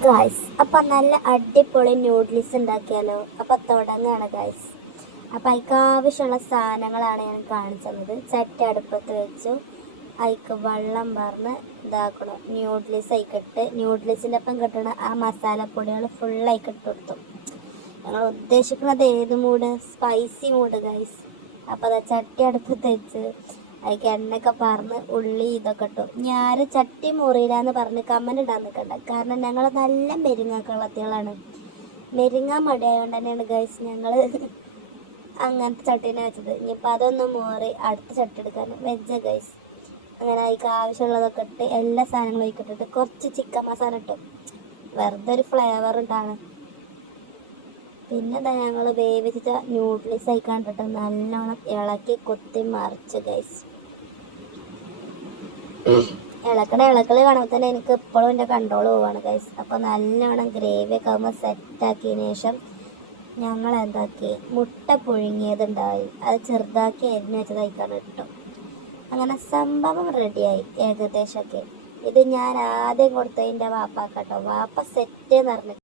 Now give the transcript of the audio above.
Guys അപ്പം നല്ല അടിപൊളി ന്യൂഡിൽസ് ഉണ്ടാക്കിയാലോ. അപ്പം തുടങ്ങുകയാണ് ഗായ്സ്. അപ്പം അതിക്ക് ആവശ്യമുള്ള സാധനങ്ങളാണ് ഞാൻ കാണിച്ചത്. ചട്ടി അടുപ്പത്ത് വെച്ചു, അതിക്ക് വെള്ളം പറഞ്ഞ് ഇതാക്കണം. ന്യൂഡിൽസ് അതിക്കിട്ട് ന്യൂഡിൽസിൻ്റെ ഒപ്പം കിട്ടുന്ന ആ മസാലപ്പൊടികൾ ഫുള്ളായിക്ക് ഇട്ട് കൊടുത്തു. ഞങ്ങൾ ഉദ്ദേശിക്കുന്നത് ഏത് മൂഡ്? Spicy mood guys. അപ്പോൾ അത് ചട്ടി അടുപ്പത്ത് വെച്ച് അതിക്ക് എണ്ണയൊക്കെ പറഞ്ഞ് ഉള്ളി ഇതൊക്കെ ഇട്ടു. ഞാൻ ചട്ടി മുറിയിലാന്ന് പറഞ്ഞ് കമൻ്റ് ഇടാൻ നിൽക്കണ്ട, കാരണം ഞങ്ങൾ നല്ല മെരിങ്ങ കളത്തികളാണ്. മെരിങ്ങ മടിയായതുകൊണ്ട് തന്നെയാണ് ഗൈസ് ഞങ്ങൾ അങ്ങനത്തെ ചട്ടീനെ വെച്ചത്. ഇനിയിപ്പോൾ അതൊന്നും മോറി അടുത്ത ചട്ടി എടുക്കാൻ വെച്ച ഗൈസ്. അങ്ങനെ അതിക്ക് ആവശ്യമുള്ളതൊക്കെ ഇട്ട് എല്ലാ സാധനങ്ങളും അതിക്കിട്ടിട്ട് കുറച്ച് ചിക്കൻ മസാല ഇട്ടു, വെറുതെ ഒരു ഫ്ലേവർ ഉണ്ടാണ്. പിന്നെ എന്താ ഞങ്ങൾ വേവിച്ച ന്യൂഡിൽസ് ആയി കണ്ടിട്ട് നല്ലോണം ഇളക്കി കുത്തി മറിച്ച് ഗൈസ്. ഇളക്കളി കാണുമ്പോൾ തന്നെ എനിക്ക് എപ്പോഴും എൻ്റെ കൺട്രോൾ പോവാണ് ഗൈസ്. അപ്പോൾ നല്ലോണം ഗ്രേവി ഒക്കെ ആകുമ്പോൾ സെറ്റാക്കിയതിന് ശേഷം ഞങ്ങൾ എന്താക്കി, മുട്ട പുഴുങ്ങിയതുണ്ടായി, അത് ചെറുതാക്കി അരിഞ്ഞ് വെച്ചതായിക്കാണ് ഇട്ടു. അങ്ങനെ സംഭവം റെഡിയായി ഏകദേശമൊക്കെ. ഇത് ഞാൻ ആദ്യം കൊടുത്തതിൻ്റെ വാപ്പാക്കട്ടോ. വാപ്പ സെറ്റ് എന്ന് പറഞ്ഞു.